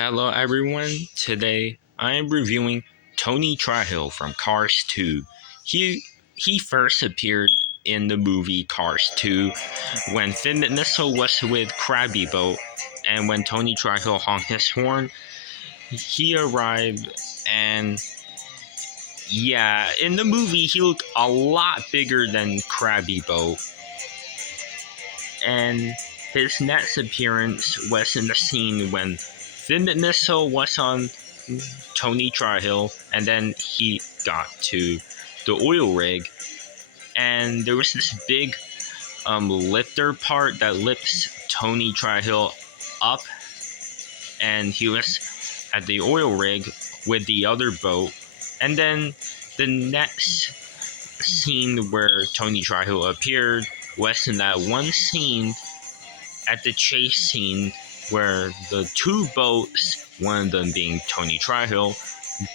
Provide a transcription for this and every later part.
Hello everyone, today I am reviewing Tony Trihull from Cars 2. He first appeared in the movie Cars 2 when Finn McMissile was with Krabby Boat, and when Tony Trihull honked his horn, he arrived. And yeah, in the movie he looked a lot bigger than Krabby Boat, and his next appearance was in the scene when Finn McMissile was on Tony Trihull, and then he got to the oil rig, and there was this big lifter part that lifts Tony Trihull up, and he was at the oil rig with the other boat. And then the next scene where Tony Trihull appeared was in that one scene at the chase scene where the two boats, one of them being Tony Trihull,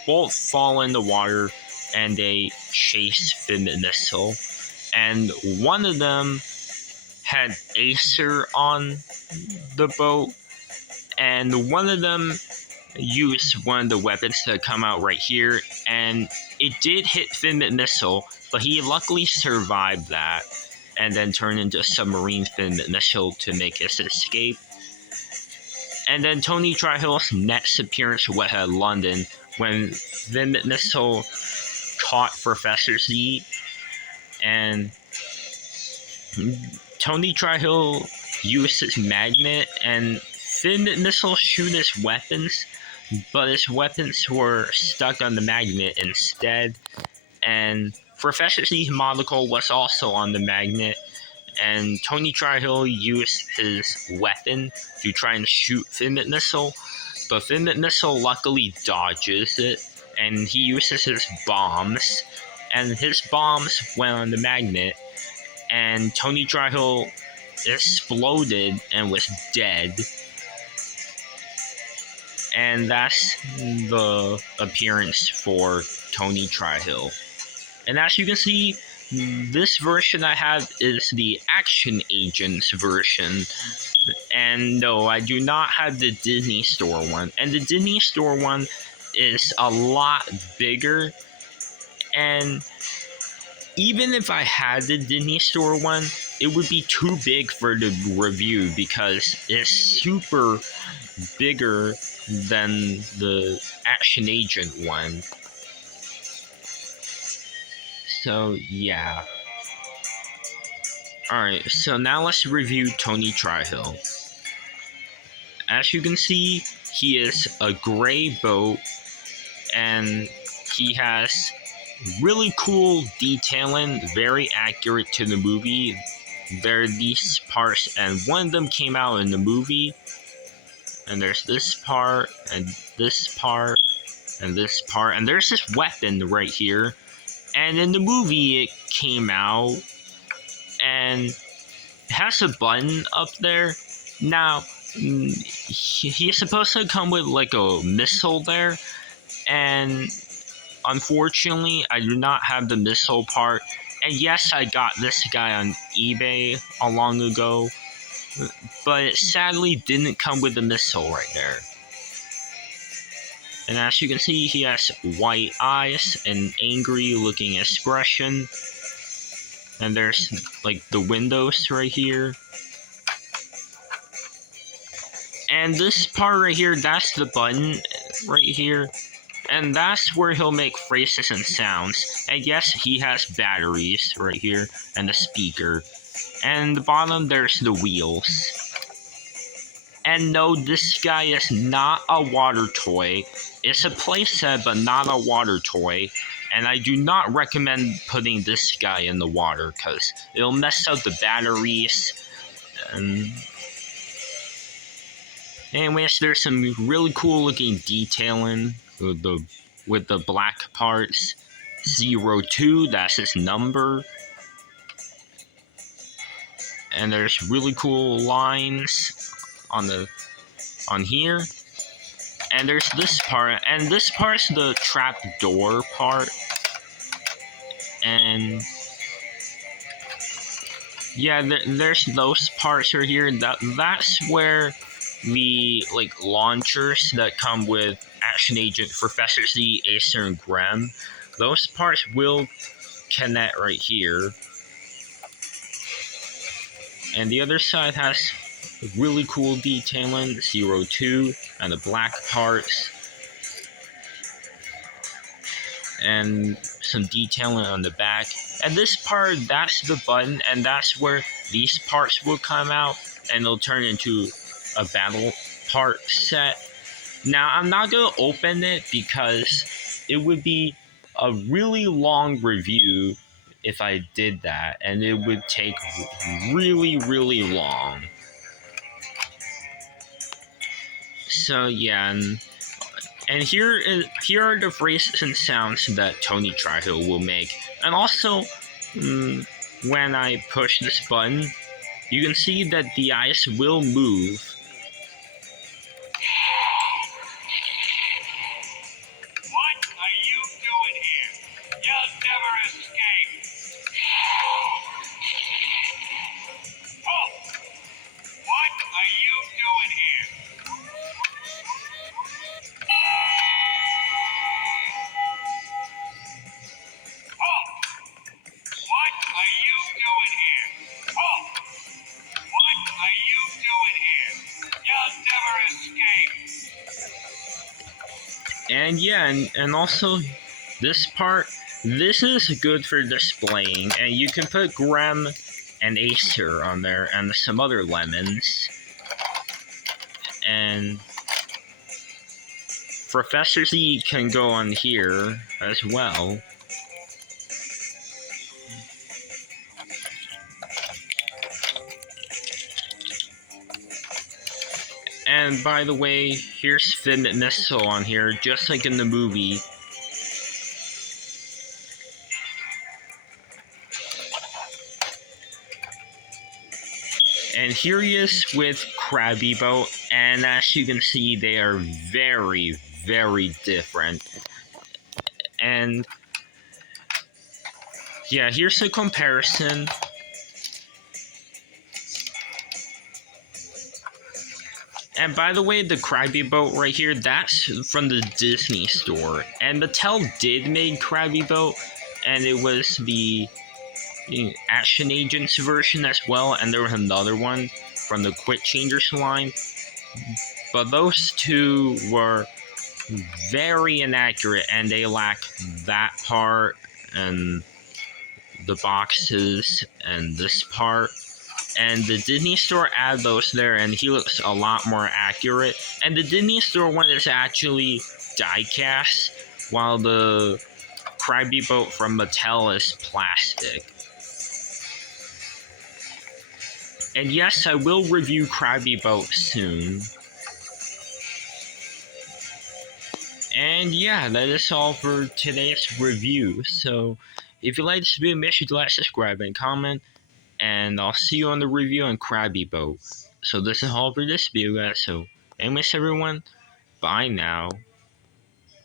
both fall in the water and they chase Finn McMissile. And one of them had Acer on the boat, and one of them used one of the weapons to come out right here, and it did hit Finn McMissile, but he luckily survived that and then turned into a submarine Finn McMissile to make his escape. And then Tony Trihull's next appearance was at London when Finn McMissile caught Professor Z, and Tony Trihull used his magnet, and Finn McMissile shoot his weapons, but his weapons were stuck on the magnet instead, and Professor Z's monocle was also on the magnet, and Tony Trihull used his weapon to try and shoot Finn McMissile, but Finn McMissile luckily dodges it, and he uses his bombs, and his bombs went on the magnet, and Tony Trihull exploded and was dead. And that's the appearance for Tony Trihull. And as you can see, this version I have is the Action Agents version. And no, I do not have the Disney Store one. And the Disney Store one is a lot bigger. And even if I had the Disney Store one, it would be too big for the review because it's super bigger than the Action Agent one. So yeah. Alright, so now let's review Tony Trihull. As you can see, he is a gray boat, and he has really cool detailing, very accurate to the movie. There are these parts, and one of them came out in the movie, and there's this part, and this part, and this part, and there's this weapon right here. And in the movie, it came out, and it has a button up there. Now, he's supposed to come with like a missile there, and unfortunately, I do not have the missile part. And yes, I got this guy on eBay a long ago, but it sadly didn't come with the missile right there. And as you can see, he has white eyes and angry looking expression. And there's like the windows right here. And this part right here, that's the button right here. And that's where he'll make phrases and sounds. And yes, he has batteries right here and a speaker. And the bottom, there's the wheels. And no, this guy is not a water toy. It's a playset, but not a water toy. And I do not recommend putting this guy in the water because it'll mess up the batteries. Anyways, there's some really cool looking detailing with the black parts. 02, that's his number. And there's really cool lines on here. And there's this part, and this part's the trap door part. And yeah, there's those parts right here. That's where the like launchers that come with Action Agent, Professor Z, Acer, and Graham, those parts will connect right here. And the other side has really cool detailing, 02, and the black parts, and some detailing on the back. And this part, that's the button, and that's where these parts will come out, and they'll turn into a battle part set. Now, I'm not going to open it because it would be a really long review if I did that, and it would take really, really long. So yeah, and here are the phrases and sounds that Tony Trihull will make. And also, when I push this button, you can see that the ice will move. What are you doing here? You'll never escape. Oh! What are you doing here? Oh! What are you doing here? Oh! What are you doing here? You'll never escape. And yeah, and also this part, this is good for displaying, and you can put Graham and Acer on there and some other lemons. And Professor Z can go on here as well. And by the way, here's Finn Missile on here, just like in the movie. And here he is with Krabby Boat, and as you can see, they are very, very different. And yeah, here's a comparison. And by the way, the Krabby Boat right here, that's from the Disney store. And Mattel did make Krabby Boat, and it was the Action Agents version as well, and there was another one from the Quick Changers line. But those two were very inaccurate, and they lack that part and the boxes and this part. And the Disney store added those there, and he looks a lot more accurate. And the Disney store one is actually die-cast, while the Krabby Boat from Mattel is plastic. And yes, I will review Krabby Boat soon. And yeah, that is all for today's review. So, if you like this video, make sure to like, subscribe, and comment. And I'll see you on the review on Krabby Boat. So this is all for this video, guys. So, anyways, everyone, bye now.